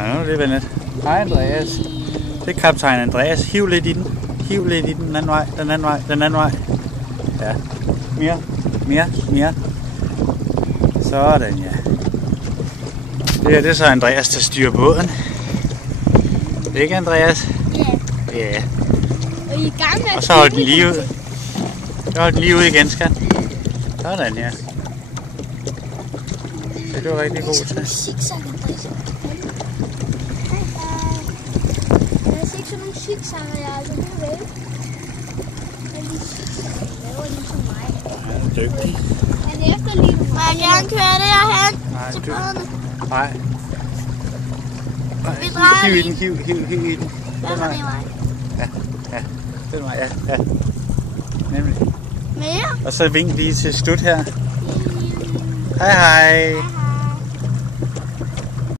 Ja, nu er det vel lidt. Hej Andreas. Det er kaptajn Andreas. Hiv lidt i den. Hiv lidt i den. Den anden vej. Den anden vej. Den anden vej. Ja. Mere. Mere. Mere. Sådan, ja. Det er så Andreas, der styrer båden. Ikke Andreas? Ja. Ja. Og I er gang med og så hold den lige ud. Så hold den lige ud igen, skat. Sådan, ja. Det er du rigtig god til. Jeg ser ikke sådan nogle zigzagger, jeg er altså helt væk. Jeg laver ligesom mig. Ja, du er dygtig. Han efterligner mig. Må jeg gerne køre det herhen? Nej, Til du... båden? Nej. Vi drejer Hiv i lige. den, hiv i den. Hvad var det i vej? Ja, den vej, ja. Nemlig. Mere? Og så vink lige til slut her. Hej hej.